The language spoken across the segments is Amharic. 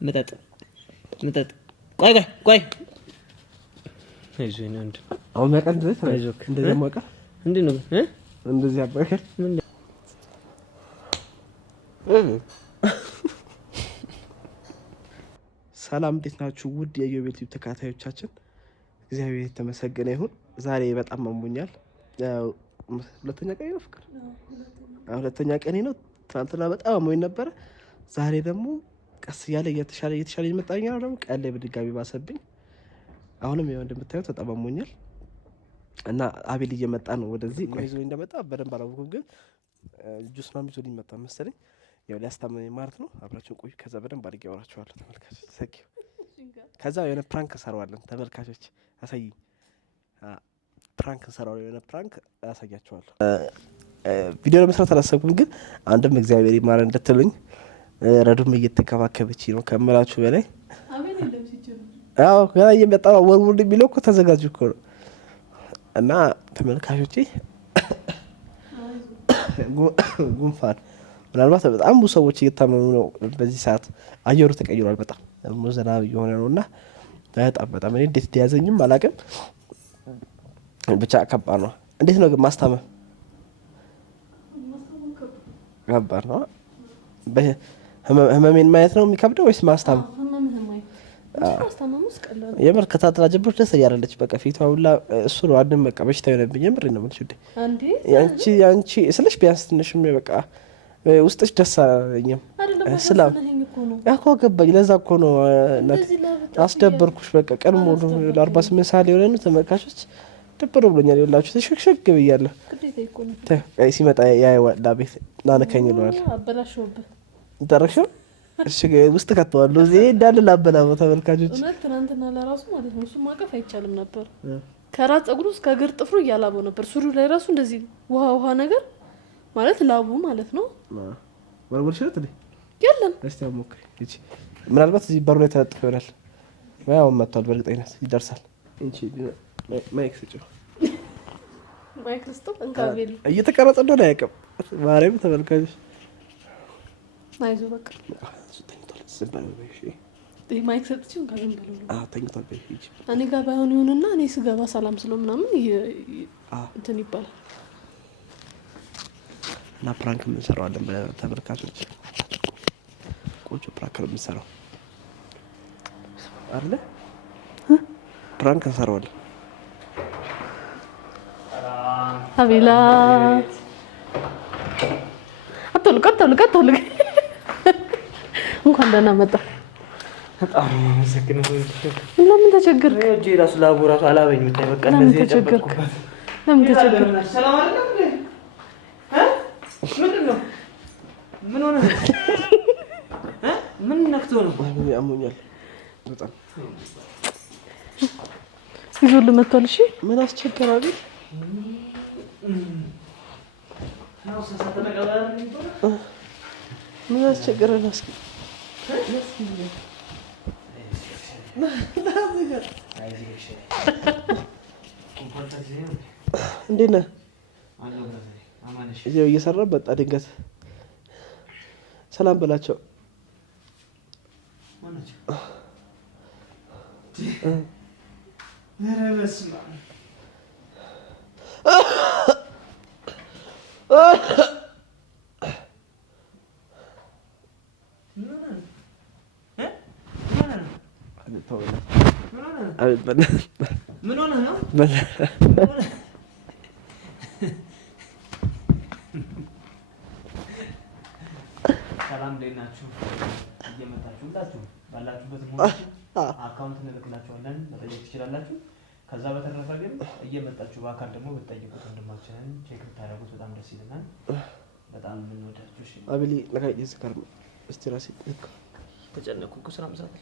መጠጥ ቆይ አይዞህ ነው እንዴ አሁን ያቀን እንደዚህ ማቀ እንዴ ነው እንደዚህ አባከል ሰላም እንዴት ናችሁ? ውድ የዮቤል ቲዩብ ተከታታዮቻችን እግዚአብሔር የተመሰገነ ይሁን። ዛሬ በጣም አሞኛል። ሁለተኛ ቀኔ ነው ፍቅር ሁለተኛ ቀኔ ነው። ትናንትና በጣም አሞኝ ነበር። ዛሬ ደግሞ ቀስ እያለ እየተሻለ እየመጣኝ ነው። ደግሞ ቀን ላይ በድጋሚ ባሰብኝ። አሁንም ይኸው እንደምታዩት በጣም አሞኛል እና አቤል እየመጣ ነው ወደዚህ። ቆይ ይዞ እንደመጣ በደንብ አላወኩም፣ ግን ጁስ ነው ይዞ ሊመጣ መሰለኝ። ያው ሊያስታመመኝ ማለት ነው። አብራችሁ ቆዩ። ከዛ በደንብ አድርጌ አወራችኋለሁ ተመልካቾች። ሰኪው ከዛ የሆነ ፕራንክ እንሰራዋለን ተመልካቾች። አሳይኝ ፕራንክ እንሰራዋለን። የሆነ ፕራንክ አሳያችኋለሁ። ቪዲዮ ለመስራት አላሰብኩም፣ ግን አንድም እግዚአብሔር ይማረ እንድትሉኝ ረዱም እየተከባከበች ነው ከመላችሁ በላይ። አዎ ገና እየመጣ ነው። ወርውር እንደሚለው እኮ ተዘጋጁ እኮ ነው። እና ተመልካቾቼ ጉንፋን ምናልባት በጣም ብዙ ሰዎች እየታመሙ ነው በዚህ ሰዓት። አየሩ ተቀይሯል፣ በጣም ዝናብ እየሆነ ነው እና በጣም እኔ እንዴት እንደያዘኝም አላውቅም። ብቻ ከባድ ነው። እንዴት ነው ግን ማስታመም? ከባድ ነው። ህመሜን ማየት ነው የሚከብደው ወይስ ማስታመም? የምር ከታተላ ጀምሮ ደስ እያለች በቃ ፊቷ ሁላ እሱ ነው አንድም በቃ በሽታ የሆነብኝ። የምር ነው የምልሽ ውዴ። ያንቺ ስለሽ ቢያንስ ትንሽም በቃ ውስጥሽ ደስ አላለኝም። ስላም ያኮ ገባኝ። ለዛ እኮ ነው አስደበርኩሽ። በቃ ቀን ሙሉ ለ48 ሰዓት የሆነ ነው ተመልካቾች። ድብር ብሎኛል። ይኸውላችሁ ተሽክሽክ ብያለሁ። ሲመጣ ያየዋል ቤት ናነከኝ ይለዋል። ደረሽው እሺ ውስጥ ከተዋለሁ እዚህ እንዳለ ላበላው ተመልካቾች። እውነት ትናንትና ለራሱ ማለት ነው እሱ ማቀፍ አይቻልም ነበር። ከራስ ፀጉሩ እስከ እግር ጥፍሩ እያላበው ነበር። ሱሪው ላይ ራሱ እንደዚህ ውሃ ነገር ማለት ላቡ ማለት ነው። ወርወርሽ ነው እንዴ? የለም እስቲ አሞክሪ እቺ ምናልባት እዚህ በሩ ላይ ተለጥፎ ይሆናል። ያው መጥቷል፣ በእርግጠኝነት ይደርሳል። እንቺ ማይክ ስጪው። ማይክ ስጡ እንካቤል እየተቀረጸ እንደሆነ አያውቅም። ማርያም ተመልካቾች አይዞ በቃ ተኝቷል። ስበልበሽ ይሄ ማይክ ሰጥቼው እንካቤል ብለው ነው። ተኝቷል። በይጂ እኔ ጋር ባይሆን ይሁንና እኔ ስገባ ሰላም ስለው ምናምን እንትን ይባላል። እና ፕራንክ እንሰራዋለን በተመልካቾች። ቆንጆ ፕራንክ ነው የምንሰራው አይደለ? ፕራንክ እንሰራዋለን። አቤላ አትወልቅ እንኳን ደህና መጣ። በጣም መሰግነው። ለምን ተቸገርክ? እጄ ራሱ ላቡ ራሱ አላበኝ ብታይ በቃ እንደዚህ ተቸገርኩ። ለምን ተቸገርክ? ሰላም አይደለም እንዴ? ምንድን ነው? ምን ሆነ? ምን ነክቶ ነው? አሞኛል በጣም ይዞልህ መጥቷል። እሺ ምን አስቸገረ አይደል? ምን አስቸገረ ነው? እስኪ እንዴት ነህ? እዚያው እየሰራ በጣ ድንገት ሰላም በላቸው። ምን ሆነ ነው? ሰላም እንዴት ናችሁ? እየመጣችሁ ሁላችሁ ባላችሁበት አካውንት እንልክላችኋለን፣ መጠየቅ ትችላላችሁ። ከዛ በተረፈ ግን እየመጣችሁ በአካል ደግሞ ብትጠይቁት ወንድማችንን ቼክ ብታደርጉት በጣም ደስ ይለናል። በጣም የምንወዳችሁ። እሺ አቤል ለካይ ይዝከር እስቲ ራሴ ተጨነቅኩ እኮ ስራ መስራት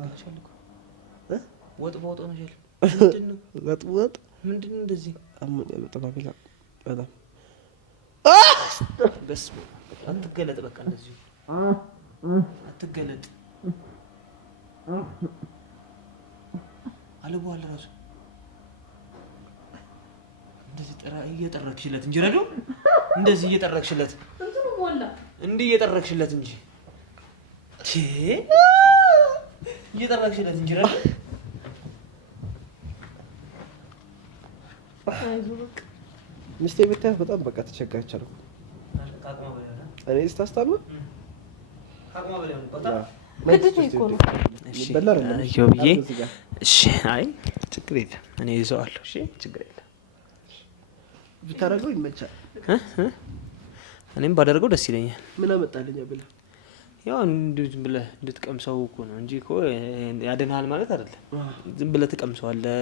አልቻልኩም። ወጥ በወጥ ነው ጀል ወጥ ምንድን ነው እንደዚህ አሞኝ በጣም አቤል በጣም በስመ አብ አትገለጥ። በቃ እንደዚህ አትገለጥ አለበዋል ራሱ እንደዚህ እየጠረክሽለት እንጂ ረዶ እንደዚህ እየጠረክሽለት እንትኑ ሞላ እንዲህ እየጠረክሽለት እንጂ እየጠረክሽለት እንጂ ረዳ ሚስቴ ብታያት በጣም በቃ ተቸገረች አልኩ። እኔ ስታስታማ አቅማ በላይ ነው በጣም አይ ችግር የለም እኔ ይዘዋለሁ። እሺ ችግር የለም ብታደርገው ይመቻል። እኔም ባደርገው ደስ ይለኛል። ምን አመጣልኝ ብለህ ያው ዝም ብለህ እንድትቀምሰው እኮ ነው እንጂ እኮ ያድንሃል ማለት አይደለም። ዝም ብለህ ትቀምሰዋለህ፣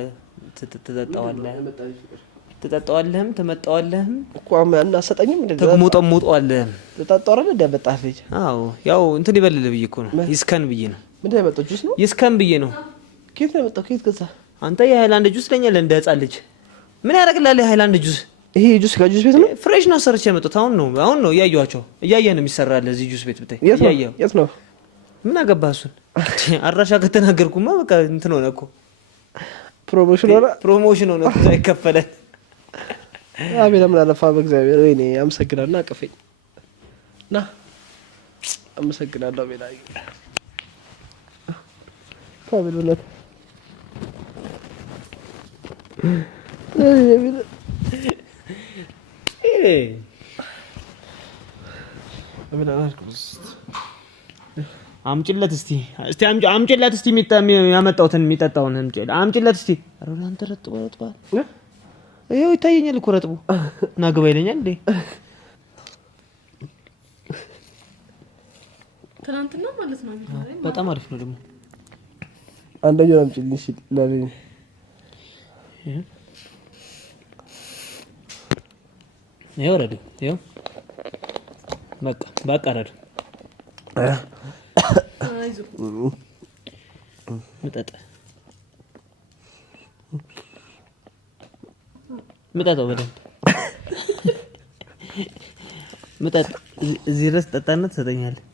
ትጠጣዋለህም ትመጣዋለህም እኮ አናሰጠኝም እንዴ ተሞጠሞጠዋለህም ተጣጣራለ እንደመጣህ ልጅ። አዎ ያው እንትን ይበልልህ ብዬ እኮ ነው። ይስከን ብዬ ነው። ምን ያመጣው ጁስ ነው? ይስከን ብዬ ነው። ከየት ነው ያመጣው? ከየት ገዛ? አንተ የሃይላንድ ጁስ ለኛለህ እንደ ህፃን ልጅ ምን ያደርግልሃል የሃይላንድ ጁስ? ይሄ ጁስ ከጁስ ቤት ነው ፍሬሽ ነው ሰርቼ የመጣሁት። አሁን ነው እያየኋቸው እያየህ ነው የሚሰራል እዚህ ጁስ ቤት ብታይ እያየኸው። የት ነው? ምን አገባህ እሱን? አድራሻ ከተናገርኩማ በቃ እንትን ሆነ እኮ ፕሮሞሽን ሆነ እኮ ሳይከፈለን። አቤላ ምን አለፋ በእግዚአብሔር። ወይኔ አመሰግናለሁ። አቀፈኝ ና አመሰግናለሁ አቤላ። ካቢሎነት አምጪለት እስቲ አምጪለት እስቲ ያመጣሁትን የሚጠጣውን አምጪለት እስቲ። ኧረ አንተ ረጥቧል። ይኸው ይታየኛል እኮ ረጥቡ እና ግባ ይለኛል እንዴ። ትናንትና ማለት ነው። በጣም አሪፍ ነው ደግሞ አንደኛው አምጪልኝ እሺ ለኔ ይኸው ረዱ ይኸው በቃ ረዱ ምጠጠው በደንብ ምጠጥ። እዚህ ድረስ ጠጣና ትሰጠኛለህ።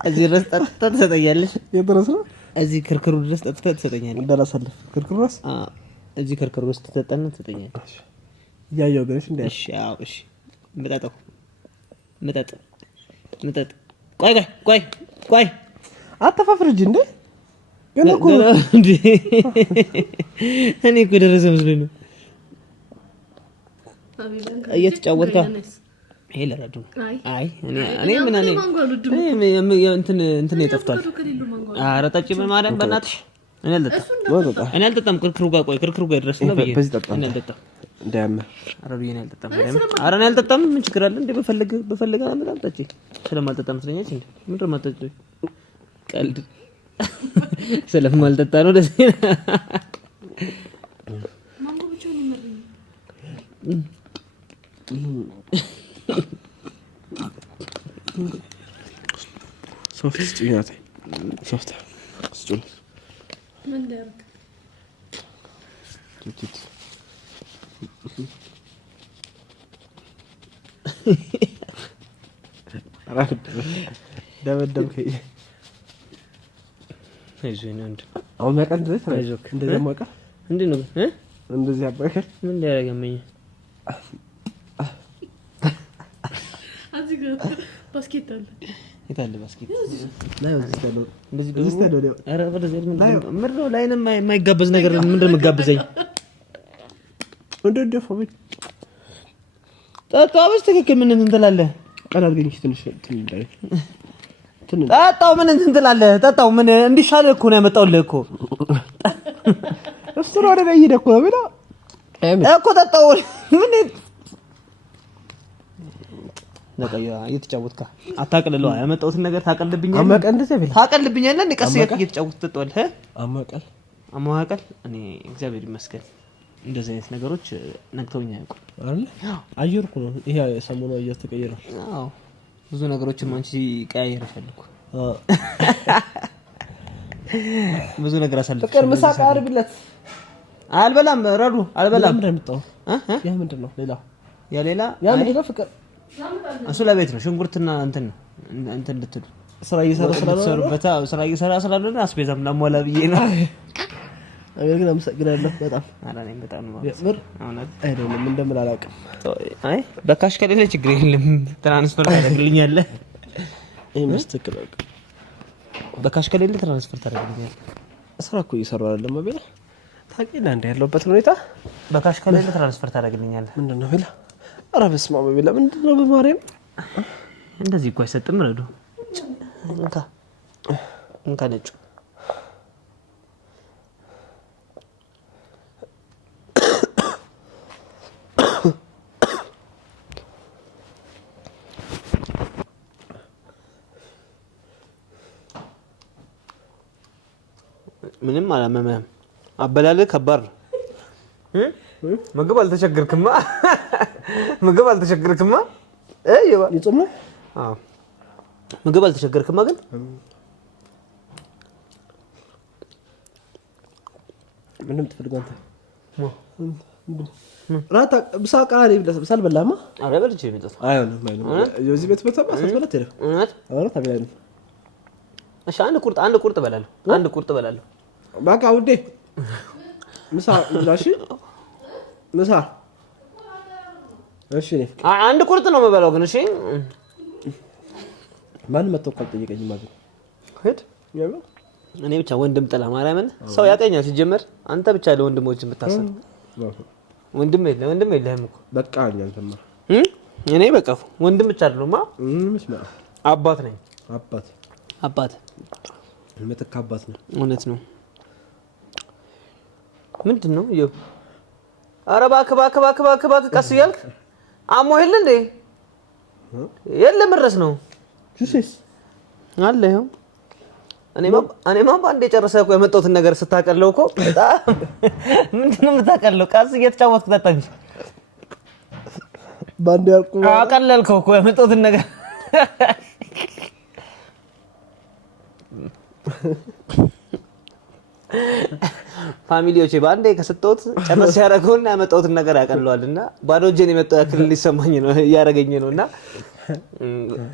እዚህ ድረስ ጠጥታ ትሰጠኛለህ። የደረሰ እዚህ ክርክሩ ድረስ ጠጥታ ትሰጠኛለህ። ደረሰልህ ክርክሩ ድረስ እዚህ ክርክሩ ውስጥ ትጠጣና ትሰጠኛለህ። ያየው ገሽ እንዴ? እሺ አዎ እሺ ምጠጠው ምጠጥ። ቆይ አተፋፍርጅ እንዴ ገና እኮ እንዴ እኔ እኮ ደረሰ መስሎኝ ነው። እየተጫወትካ ይሄ ለራዱ አይ እኔ እንትን ይጠፍቷል። ኧረ ጠጪ በማርያም በእናትሽ እኔ አልጠጣም። ክርክሩ ጋር ድረስ ነው ብዬ እኔ አልጠጣም። እንዳያመህ ኧረ ብዬ እኔ አልጠጣም። ኧረ እኔ አልጠጣም። ምን ችግር አለ እንዴ? በፈልግ አመጣም ጠጪ ስለማልጠጣ መስለኛል እንዴ? ምንድን ነው የማትጠጪው? ቀልድ ስለማልጠጣ ነው ደስ ማንጎ ብቻ ነው የሚመረኝ። ሶፍት ስጭኛት ሶፍት ስጭኝ ምን ላድርግ? ደበደብከኝ። አይዞህ ነው እንዴ? አሁን ያውቃል እንደዚህ ተናይዞክ እንደዚህ ያውቃል እንዴ ነው እንደዚህ ያውቃል። ምን ሊያደርገኝ? እዚህ ጋር ባስኬት አለ። የት አለ ባስኬት? ላይ እዚህ ተለው እንደዚህ ተለው። ኧረ ወደዚህ ምን ነው ላይን የማይጋበዝ ነገር ምንድን ነው የምጋብዘኝ? እንደ ፎቢት ጠጣው በስትክክል ምን እንትን ትላለህ? ቀላል አድርገኝ ትንሽ ጠጣው ምን እንትን ትላለህ? ጠጣው ምን እንዲሻልህ እኮ ነው ያመጣሁልህ እኮ እሱ ነው ወደ ላይ ሄደ እኮ ነው ብላ እኮ ጠጣው ምን ለቀያ እየተጫወትካ አታቀልለው። ያመጣሁትን ነገር ታቀልብኛለህ። አማቀል እንደዚህ ቢል ታቀልብኛለህ። እንደ ቀስ እየተጫወትክ ትጠጣዋለህ። አማቀል እኔ እግዚአብሔር ይመስገን እንደዚህ አይነት ነገሮች ነግተውኝ አያውቁም አይደል? አየር እኮ ነው ይሄ ሰሞኑ አየር ተቀየረ። አዎ ብዙ ነገሮችን አንቺ ቀያየረሻል እኮ ብዙ ነገር አሳልፈሽ። ፍቅር ምሳቅ አርብለት። አልበላም ረዱ አልበላም። ምንድን ነው የምጣው? ያ ምንድን ነው? ሌላ ያ ምንድን ነው? ፍቅር እሱ ለቤት ነው። ሽንኩርትና እንትን እንድትሉ ስራ እየሰራ ስላልሆነ ስራ እየሰራ ስላልሆነ አስቤዛም ላሟላ ብዬ ነው። ነገር ግን አመሰግናለሁ በጣም አላኔም በጣም ነው ብር አይደለም እንደምን አላውቅም። አይ በካሽ ከሌለ ችግር የለም ትራንስፈር ታደርግልኛለህ። ይሄ ምስትክል በካሽ ከሌለ ትራንስፈር ታደርግልኛለህ። ስራ እኮ እየሰራሁ አይደለም አቤላ ታውቂና እንደ ያለሁበት ሁኔታ በካሽ ከሌለ ትራንስፈር ታደርግልኛለህ። ምንድነው አቤላ? ኧረ በስመ አብ አቤላ ምንድነው በማርያም እንደዚህ እኮ አይሰጥም። ረዱ እንካ ነጭ ምንም አላመመህም። አበላልህ ከባድ ነው። ምግብ አልተቸገርክማ። ምግብ አልተቸገርክማ። ይጾም ነው። አዎ ምግብ አልተቸገርክማ። ግን ምንም ትፈልገው አንተ ራታ ብሳቃ ላይ ብለህ አልበላህማ? ኧረ በልቼ ነው። አይሆንም የዚህ ቤት በተባ አስበላት ሄደ እውነት አረ ታብያለህ። እሺ አንድ ቁርጥ በላለሁ። አንድ ቁርጥ በላለሁ። በቃ ውዴ ምሳ ብላሽ ምሳ እሺ አንድ ቁርጥ ነው የምበላው። ግን እሺ ማን መጥቶ ካልጠየቀኝ ማለት ሄድ ያው እኔ ብቻ ወንድም ጥላ ማርያምን ሰው ያቀኛል። ሲጀመር አንተ ብቻ ለወንድሞች የምታሰብ ወንድም የለህም እኮ በቃ አንተማ እኔ በቃ ወንድም ብቻ አይደለሁማ አባት ነኝ። አባት ምትክ አባት ነው። እውነት ነው። ምንድን ነው ይኸው ኧረ እባክህ ቀስ እያልክ አሞህ የለ እንዴ? የለም እረስ ነው ጁሲስ አለ ይኸው እኔማ ባንዴ ጨርሰህ እኮ የመጣሁትን ነገር ስታቀለው እኮ በጣም ምንድን ነው የምታቀለው? ቀስ እየተጫወትክ ጠጣ እንጂ ባንዴ ያልኩ አቀለልከው እኮ የመጣሁትን ነገር። ፋሚሊዎቼ ባንዴ ከሰጠሁት ጨርስ ያደረገውና ያመጣሁትን ነገር ያቀለዋልና ባዶ እጄን የመጣው ያክል ሊሰማኝ ነው እያደረገኝ ነውና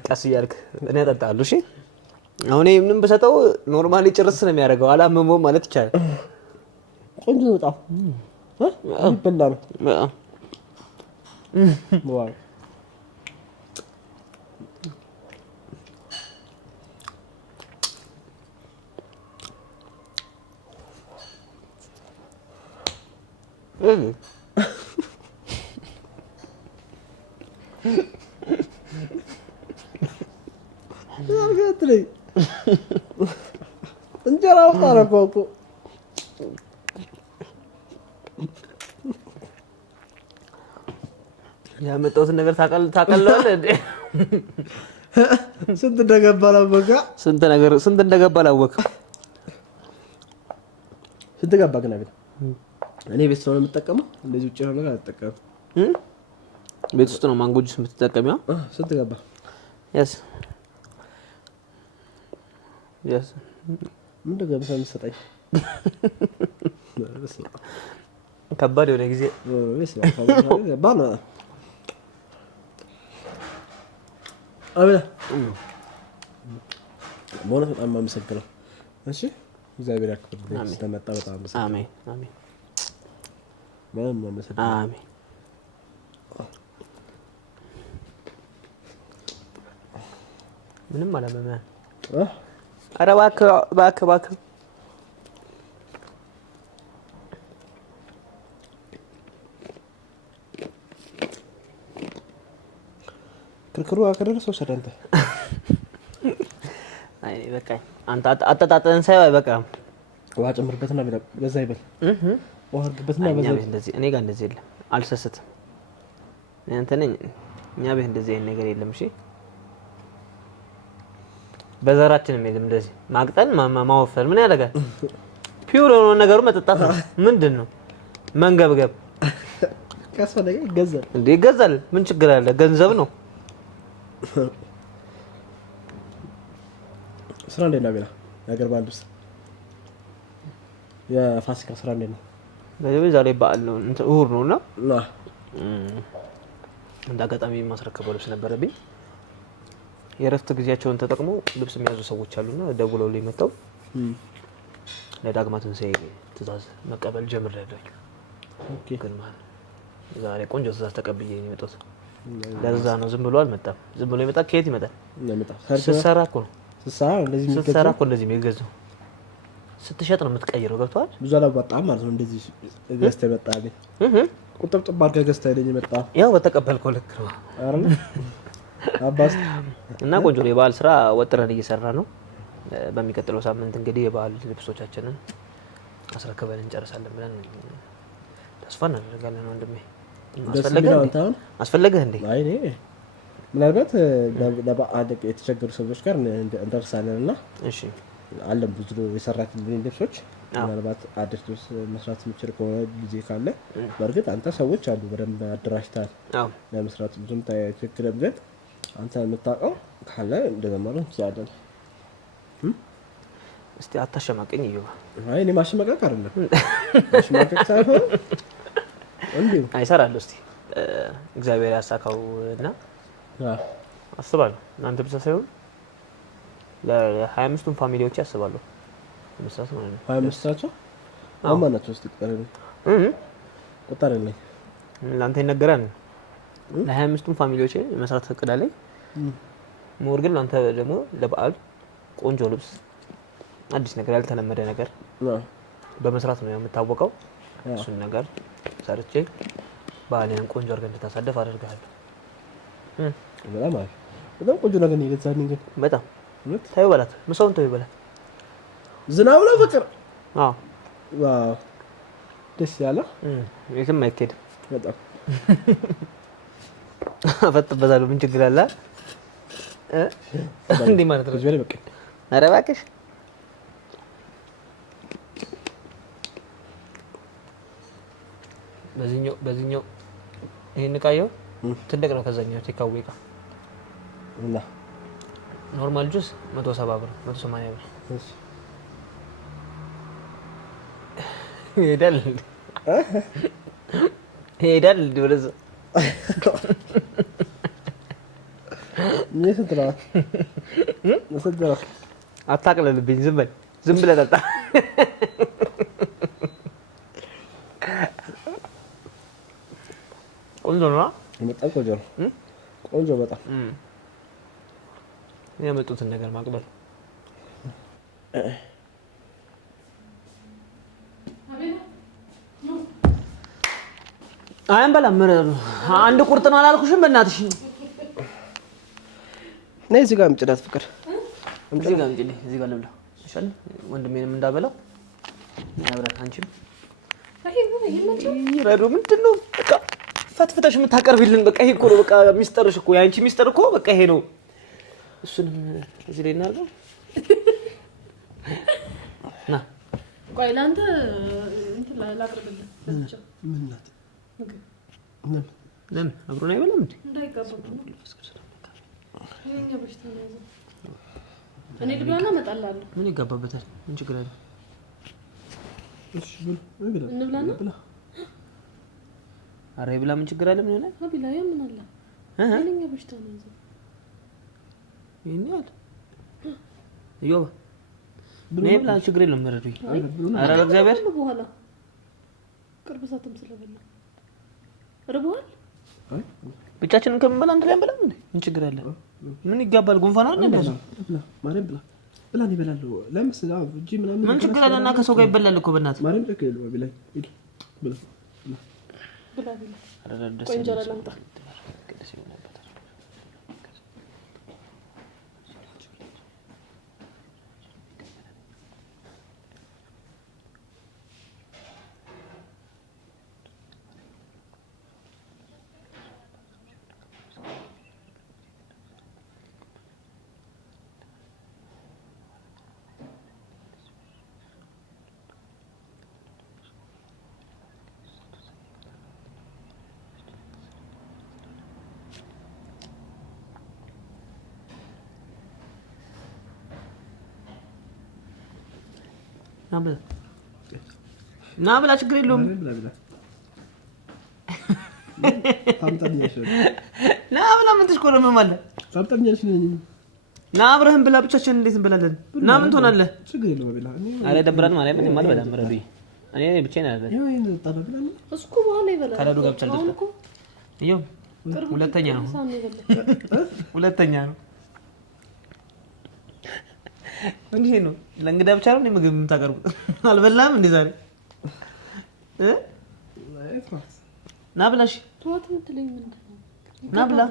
ቀስ እያልክ እኔ አጠጣለሁ። እሺ አሁን ምንም በሰጠው ኖርማሊ ጭርስ ነው የሚያደርገው። አላመመውም ማለት ይቻላል። ቆንጆ በጣም ይበላ ነው። ዋው እንጀራው ታረፈው ያመጣሁትን ነገር ታቀለዋለህ እንዴ? ስንት እንደገባ አላወቅህ? ስንት እንደገባ አላወቅህ? ስንት ገባ ግን አቤት እኔ ቤት ስለሆነ የምጠቀመው እንደዚህ ውጪ ነው ነገር አልጠቀምም። ቤት ውስጥ ነው ማንጎ ጁስ የምትጠቀሚው? ስንት ገባ? yes ምን ደገም ሰምሰጠኝ ከባድ የሆነ ጊዜ ባና አቤላ ሞነ በጣም አመሰግናለሁ። እሺ እግዚአብሔር ያክብርልኝ ስለመጣ በጣም አመሰግናለሁ። አሜን አሜን ምንም አመሰግናለሁ። አሜን ምንም አላመመህም? ኧረ እባክህ ክርክሩ አከደረሰው ሰደንተ አይ በቃኝ። አንተ አጠጣጠን ሳይው አይበቃም። ውሃ ጨምርበትና በዛ ይበል ውሃ አድርግበትና በዛ እንደዚህ እኔ ጋር እንደዚህ የለም። አልሰስትም አንተ ነኝ እኛ ቤት እንደዚህ አይነት ነገር የለም። እሺ በዘራችንም የለም እንደዚህ ማቅጠን ማወፈር ምን ያደርጋል? ፒውር የሆነ ነገሩ መጠጣት ነው። ምንድነው መንገብገብ? ካስፈለገ ይገዛል እንዴ ይገዛል። ምን ችግር አለ? ገንዘብ ነው። ስራ እንዴት ነው አቤላ? ነገር ባልብስ የፋሲካ ስራ እንዴት ነው? ዛሬ በዓል ነው እሑድ ነውና ና እንደ አጋጣሚ ማስረከበው ልብስ ነበረብኝ። የእረፍት ጊዜያቸውን ተጠቅመው ልብስ የሚያዙ ሰዎች አሉና ደውለውልኝ መጣው ለዳግማ ትንሣኤ ትእዛዝ መቀበል ጀምሬያለሁ። ኦኬ ግን ማለት ዛሬ ቆንጆ ትእዛዝ ተቀብዬ ነው የመጣሁት። ለዛ ነው ዝም ብሎ አልመጣም። ዝም ብሎ ይመጣ ከየት ይመጣል? ስትሰራ እኮ ነው። ስትሰራ እኮ እንደዚህ የሚገዛው ስትሸጥ ነው የምትቀይረው። ገብቶሃል? ብዙ አላዋጣም ማለት ነው። እንደዚህ ገዝተህ መጣልኝ ቁጥብጥብ አድርገህ ገዝተህ አይደል የመጣው? ያው በተቀበልከው ልክ ነው አይደል? አባስ እና ቆንጆ የበዓል ስራ ወጥረን እየሰራ ነው። በሚቀጥለው ሳምንት እንግዲህ የበዓል ልብሶቻችንን አስረክበን እንጨርሳለን ብለን ተስፋ እናደርጋለን። ወንድሜ አስፈለገህ እንዴ? አይ እኔ ምናልባት ለበዓል የተቸገሩ ሰዎች ጋር እንደርሳለን እና እሺ አለም ብዙ የሰራችልኝ ልብሶች ምናልባት አዲስ ልብስ መስራት የምችል ከሆነ ጊዜ ካለ በእርግጥ አንተ ሰዎች አሉ በደንብ አደራጅተሃል ለመስራት ብዙም ትክክልም ግን አንተ የምታውቀው ካለ እንደዛ ማለት ትችላለህ። እስቲ አታሸማቀኝ ይባ። አይ እኔ ማሸማቀቅ አይደለም ማሸማቀቅ ሳይሆን እንዴ አይሰራለሁ። እስቲ እግዚአብሔር ያሳካው እና አስባለሁ እናንተ ብቻ ሳይሆን ለ25ቱም ፋሚሊዎች ያስባለሁ መስራት ማለት ነው። 25ታቸው አማናቸው እስቲ ቁጠርልኝ ላንተ ይነገራል። ለ25ቱም ፋሚሊዎች መስራት እቅዳለኝ። ሞር ግን ላንተ ደግሞ ለበዓል ቆንጆ ልብስ አዲስ ነገር ያልተለመደ ነገር በመስራት ነው የምታወቀው። እሱን ነገር ሰርቼ በዓልን ቆንጆ አድርገን እንድታሳደፍ አደርጋለሁ። በጣም ቆንጆ ነገር ነው የገዛልኝ ግን በጣም ታዩ በላት ምሳውን ታዩ በላት ዝናብ ነው ፍቅር። አዎ ዋው ደስ ያለ የትም አይኬድም። በጣም አፈጥበታለሁ። ምን ችግር አለ እንዴ ማለት ነው። በቃ ኧረ እባክሽ በዚህኛው ይሄን ቃየው ትልቅ ነው። ከዛኛው ቴካዌ እቃ እና ኖርማል ጁስ 170 ብር 180 ብር ይሄዳል ይሄዳል ወደዛ አታቅለልብኝ። ዝም ብለህ ጠጣ። ቆንጆ ነው። በጣም ቆንጆ ነው። ቆንጆ በጣም ያመጡትን ነገር ማቅበል አያንበላም። አንድ ቁርጥ ነው አላልኩሽም? በእናትሽ ነይ እዚህ ጋር ምጭዳት ፍቅር እዚህ ጋር ምጭልኝ። እዚህ ጋር ልብላ ይሻል። ወንድሜንም እንዳበላው ያብራት። አንቺም ይረዱ። ምንድን ነው በቃ ፈትፍተሽ የምታቀርቢልን? በቃ ይሄ እኮ ነው በቃ ሚስጥርሽ እኮ የአንቺ ሚስጥር እኮ በቃ ይሄ ነው። እሱንም እዚህ ላይ እናድርገው። ና ቆይ ለአንተ እንትን ላቅርብልህ። ለምን አብሮን አይበላም እንዴ? እኔ ልብላና እመጣልሃለሁ። ምን ይጋባበታል? ምን ችግር አለ? እሺ ብላ እንብላና ኧረ ይብላ። ምን ችግር አለ? ምን ይሆናል? አቢላ ምን አለ? ኃይለኛ በሽታ ነው ያዘው። ይሄን ያህል ይኸው ነይ ብላ። ችግር የለውም። መረዱኝ። ኧረ ለእግዚአብሔር በኋላ ቅርብ ሰዓትም ስለበላ ርቦሃል። ብቻችንን ከምንበላ አንድ ላይ እንበላም እንዴ? ምን ችግር አለ? ምን ይጋባል? ጉንፋን አይደል እንዴ? ማርያም ብላ ብላ ነው ይበላል። ለምሳሌ እጂ ምናምን ምን ችግር አለ? እና ከሰው ጋር ይበላል እኮ በእናትህ ማርያም ጨከለ ነው ብላ ብላ ብላ ብላ ቆይ እንጀራ ላምጣ። ና ብላ ችግር የለውም። ና ብላ ምን ትሽኮረመማለህ? ና አብረህም ብላ ብቻችን እንዴት እንበላለን? እና ምን ትሆናለህ? ችግር የለውም ብላ አረ ደብራን ማለት ምን ማለት በላም ረዱ እኔ ብቻዬን አይደለም እሱኮ በኋላ ይበላል ካላዱ ጋር ብቻ ልደርስ ይኸው ሁለተኛ ነው እንዴ ነው ለእንግዳ ብቻ ነው ምግብ የምታቀርቡት አልበላም እንዴ ዛሬ ና ብላሽ ተዋት የምትለኝ ምንድን ነው ና ብላ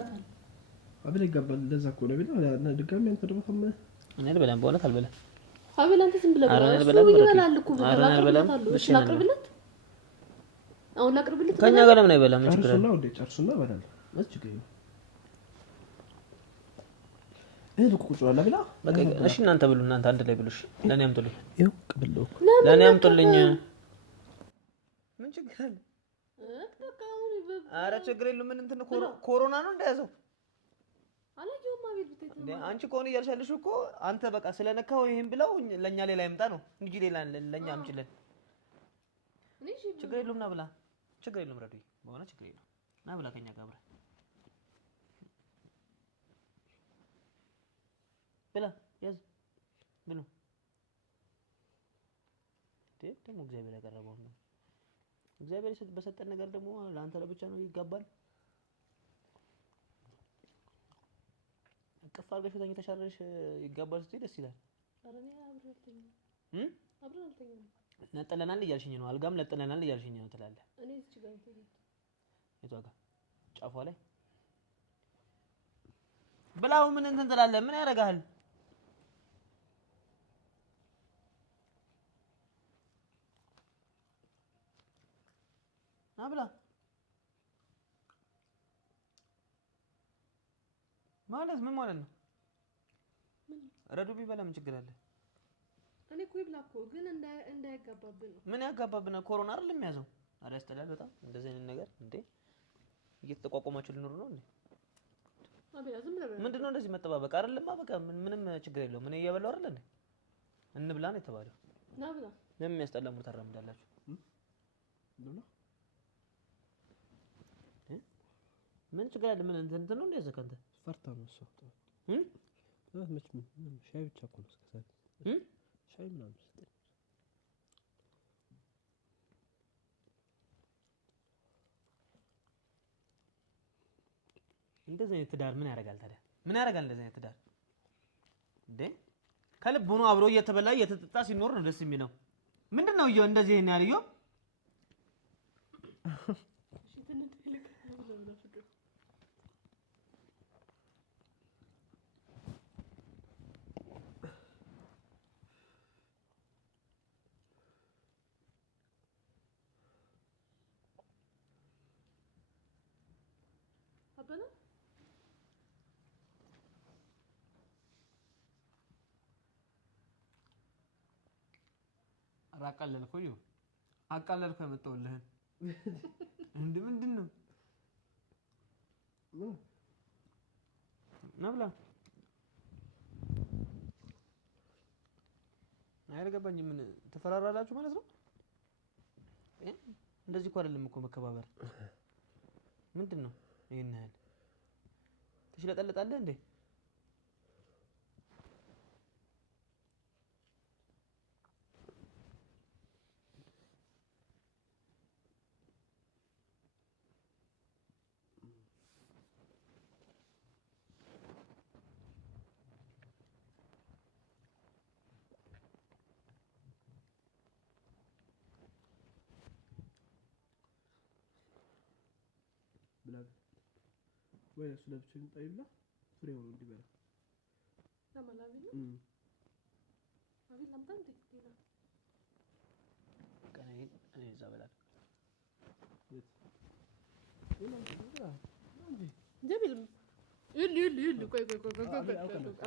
አብለ ይገባል ለዛ እኮ ነው ቢላ ድጋሚ አንተ ደግሞ ተመ እኔ አልበላም በእውነት አልበላም አብለ አንተ ዝም ብለህ በላ እሱ ይበላል እኮ እሺ ላቅርብለት አሁን ላቅርብለት ከኛ ጋር ለምን አይበላም ችግር አለ ጨርሱና በላል ችግር የለም እሄድ ቁጭ ብላ ቢላ በቃ እሺ እናንተ ብሉ እናንተ አንድ ላይ ብሉሽ ለኔ አምጡልኝ ይኸው ቅብለው ለኔ አምጡልኝ ምን ችግር አለ ኧረ ችግር የለውም ምን እንትን ኮሮና ነው እንደያዘው አላየውም አቤል ብታይ እንዴ አንቺ ኮሮና እያልሻለሽ እኮ አንተ በቃ ስለነካው ይሄን ብለው ለኛ ሌላ ይምጣ ነው እንጂ ሌላ ለኛ አምጪልን ችግር የለውም ና ብላ ችግር የለውም ረዱኝ በእውነት ችግር የለውም ና ብላ ከኛ ጋር አብረን ብላ ያዝ ብሉ ደግሞ እግዚአብሔር ያቀረበው ነው እግዚአብሔር በሰጠን ነገር ደግሞ ለአንተ ለብቻ ነው ይገባል እቅፍ አድርገሽ ተኝተሻለሽ ይገባል ስትይ ደስ ይላል አረኔ አብረልተኝ አብረልተኝ ነጠለናል እያልሽኝ ነው አልጋም ነጠለናል እያልሽኝ ነው ትላለህ እኔ እዚህ ጋር እንትን የቷ ጋር ጫፏ ላይ ብላው ምን እንትን ትላለህ ምን ያደርጋል አብላ ማለት ምን ማለት ነው ረዱ ቢበላ ምን ችግር አለ እኔ እኮ ይብላ እኮ ግን እንዳያጋባብን ነው ምን ያጋባብና ኮሮና አይደል የሚያዘው አዳ ያስጠላል በጣም እንደዚህ አይነት ነገር እንዴ እየተቋቋማችሁ ልኖር ነው እንዴ አቤላ ዝም ብለህ ምንድነው እንደዚህ መጠባበቅ አይደለም በቃ ምንም ችግር የለውም ምን እየበላው አይደል እንዴ እንብላ ነው የተባለው ና ብላ ለምን የሚያስጠላ ሙር ታራምዳላችሁ እንደው ምን ችግር አለ ምን እንትን ነው እንደዚህ ከንተ ፈርታ ነው እሱ መች ምን ሻይ ብቻ እኮ ነው እስከዛሬ ሻይ ምናምን ስትል እንደዚህ አይነት ትዳር ምን ያደርጋል ታዲያ ምን ያደርጋል እንደዚህ አይነት ትዳር እንዴ ከልብ ሆኖ አብሮ እየተበላ እየተጠጣ ሲኖር ነው ደስ የሚለው ምንድነው ይሄ እንደዚህ ይሄን ያልየው አበና አቃለልኩ ይኸው አቃለልኩ ያመጣሁልህ እንዴ ምንድነው ነብላ አይረጋባኝም ምን ተፈራራላችሁ ማለት ነው እንደዚህ እኮ አይደለም እኮ መከባበር ምንድነው ይሄን ያህል ትሽለጠለጣለህ እንዴ ወይ እሱ ለብቻው ይጣይብላ ፍሬው ነው እንዲበላ ለማላቢ ነው አቤል ለምጣ እንዴ ሌላ ቀኔ እኔ እዛ በላል ጀሚል ይል ቆይ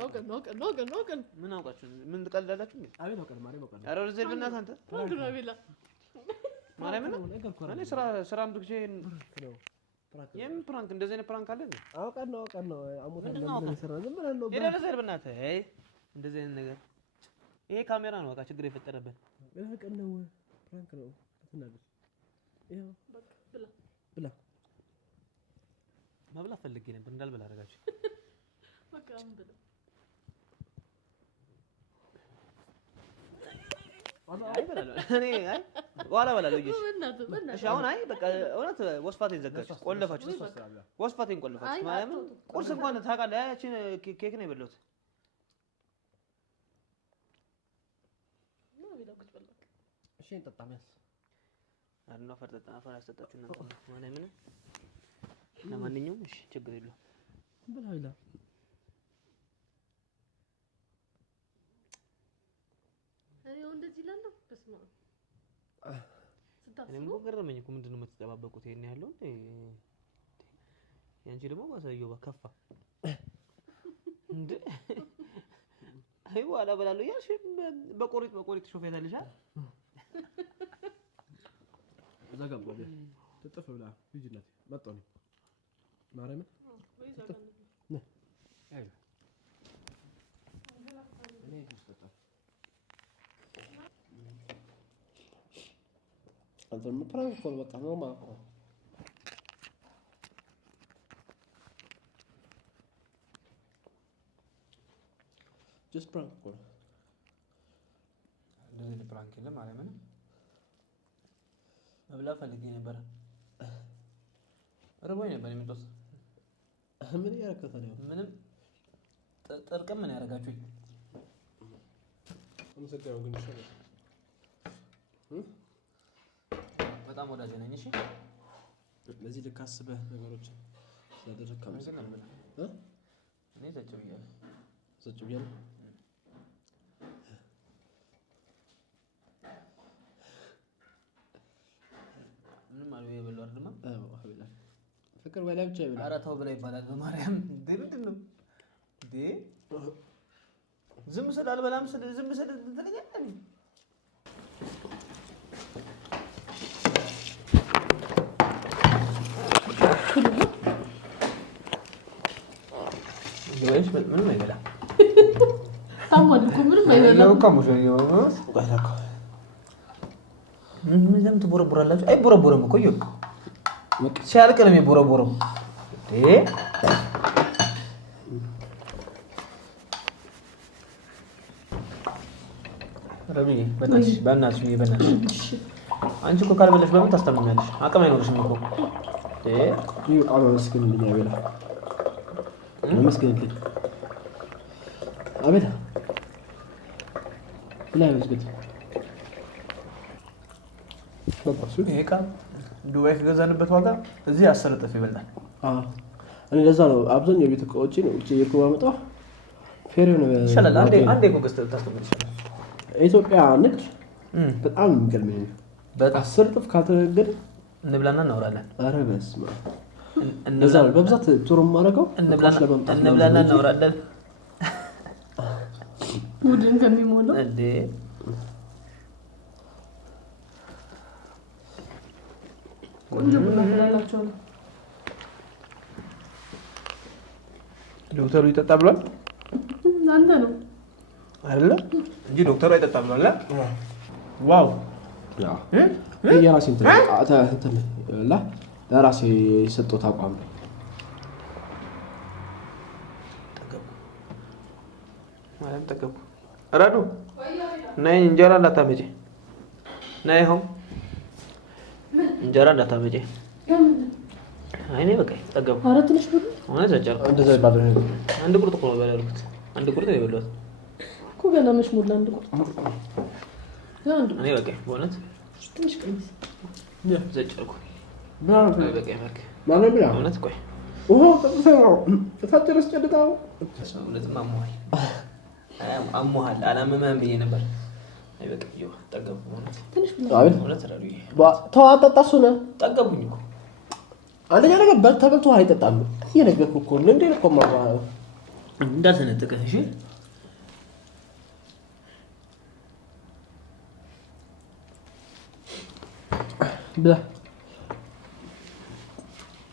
አውቀን ምን አውቃችሁ ምን ትቀልዳላችሁ እንዴ አቤል አውቀን ማርያም አውቀን ኧረ ወደ ዘር በእናትህ አንተ ምንድን ነው አቤላ ማርያም ነው እኔ ስራ አምጥቼ የምን ፕራንክ እንደዚህ አይነት ፕራንክ አለ እንዴ አውቀን ነው አሞታ ለምን ሰራ ዝም ብለን ነው ሄደ ዘር በእናትህ አይ እንደዚህ አይነት ነገር ይሄ ካሜራ ነው በቃ ችግር የፈጠረብን አውቀን ነው ፕራንክ ነው ተናገር ይሄው በቃ ብላ መብላት ፈልጌ ነበር እንዳልበላ አደረጋችሁ በቃ ምን ብላ አይ በላል እኔ አይ በኋላ በላል እሺ እሺ አሁን አይ በቃ እውነት ወስፋቴን ዘጋች ቆለፋችሁ ወስፋቴን ቆለፋችሁ ማለት ቁርስ እንኳን ታውቃለህ ያቺን ኬክ ነው የበላሁት እሺ እንጠጣም ያስ አርና ፈርጠጣ አፈር አሰጣችሁ እናንተ ማለት ምን ለማንኛውም እሺ ችግር የለውም በላ ይላ አሬው እንደዚህ ይላል በስማ እኔም ገረመኝ እኮ ምንድነው የምትጠባበቁት ይሄን ያለው ያንቺ ደግሞ ማሳየው በከፋ እንዴ አይ ዋላ በላሉ ያሽ በቆሪጥ ሾፌታልሽ ዘጋም ወደ ተጠፈ ብላ ልጅነት መጣው ነው ማረም ነው አይ እኔ ይስጣ አንተ ምትራው ኮል በቃ ነው ማለት ነው just prank ኮል እንደዚህ ፕራንክ የለም ማለት ምን መብላ ፈልጌ ነበር ረቦኝ ነበር የምትወስ ምን ያረከተ ነው ምንም ጥርቅም ምን ያረጋችሁኝ አመሰግናለሁ ግን ይሻላል በጣም ወዳጅ ነኝ እሺ ለዚህ ልክ አስበህ ነገሮች ስለደረከ አመሰግናለሁ እኔ ዘጭብያለሁ ምንም አለው የበለው አይደለም አብላ ፍቅር ወላ ብቻ ይበላ ኧረ ተው ብላ ይባላል በማርያም ምንድነው እንዴ ዝም ስል አልበላም ስል ዝም ስል ትለኛለህ ወይስ ምንም አይበላም ታሟልኩ ምንም አይበላም ነው ካሙሽ ነው ጋላካ ምን ዘምት ቦረቦራላችሁ አይ ቦረቦረም እኮ ይወቅ ሲያልቅ ነው የሚቦረቦረው እንዴ ረቢ በእናትሽ አንቺ እኮ ካልበለሽ በምን ታስተምኛለሽ አቅም አይኖርሽም እኮ ይሄ ቃል መስኪን ምን ያበላ መስኪን አቤላ ላይ መስኪን ይሄ ቃል ዱባይ ከገዛንበት ዋጋ እዚህ 10 እጥፍ ይበላል እኔ ለዛ ነው አብዛኛው ቤት እቃዎች ነው እቺ ይርኩ ባመጣው ፌር ነው ይችላል አንዴ እኮ ገዝተህ ታስቀምጥ ይችላል ኢትዮጵያ ንግድ በጣም የሚገርመኝ በጣም 10 እጥፍ ካልተገደ እንብላና እናወራለን ኧረ በስመ እነዛ በብዛት ቱር ማረጋው እንብላና እናወራለን ቡድን ከሚሞላ እንዴ ቆንጆ ቡና ተላላችሁ ዶክተሩ ይጠጣ ብሏል አንተ ነው አይደለ እንጂ ዶክተሩ አይጠጣ ብሏል ዋው የራሴ እንትን ለራሴ የሰጠሁት አቋም ነው ማለት ተቀቡ አራዱ ነይ እንጀራ እንዳታመጪ ነይ ሆም እንጀራ እንዳታመጪ አይኔ በቃ ተቀቡ አራት ልጅ ብሉ ማለት ዘጨር እንደዛ ይባላል አንድ ቁርጥ እኮ ነው ያልኩት አንድ ቁርጥ ነው የበላሁት እኮ ገና መች ሞላ አንድ ቁርጥ እኔ በቃ በእውነት ትንሽ ቀንስ ዘጨርኩ በቃ ይመርክ ማለት ነው እውነት ቆይ ተፈጥረስ ጨድታው እውነትም አሞሃል አላመመህም ብዬ ነበር አይ በቃ ይኸው ጠገብኩ እውነት ረዱዬ ተው አጠጣሱ ነው ጠገብኩኝ እኮ አንደኛ ነገር በልተበልቶ አይጠጣም እየነገርኩ እኮ ነው እንዴ እኮ ማባው እንዳትነጥቀህ እሺ ብላ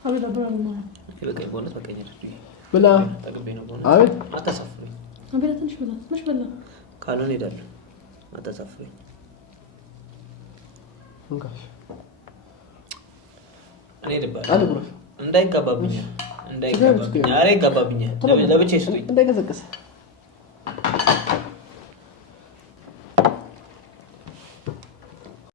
አቤላ ብራን ነው በቃ በእውነት በቃ ረዱዬ ብላ ጠግቤ ነው በእውነት አቤት አታሳፍሩኝ አቤላ ትንሽ ብላ ትንሽ በላ ካልሆነ ሄዳለሁ አታሳፍሩኝ እንካሽ እኔ ልባል አንድ ጉራሽ እንዳይጋባብኝ ኧረ ይጋባብኛል ለብቻዬ ስጡኝ እንዳይቀዘቅዝ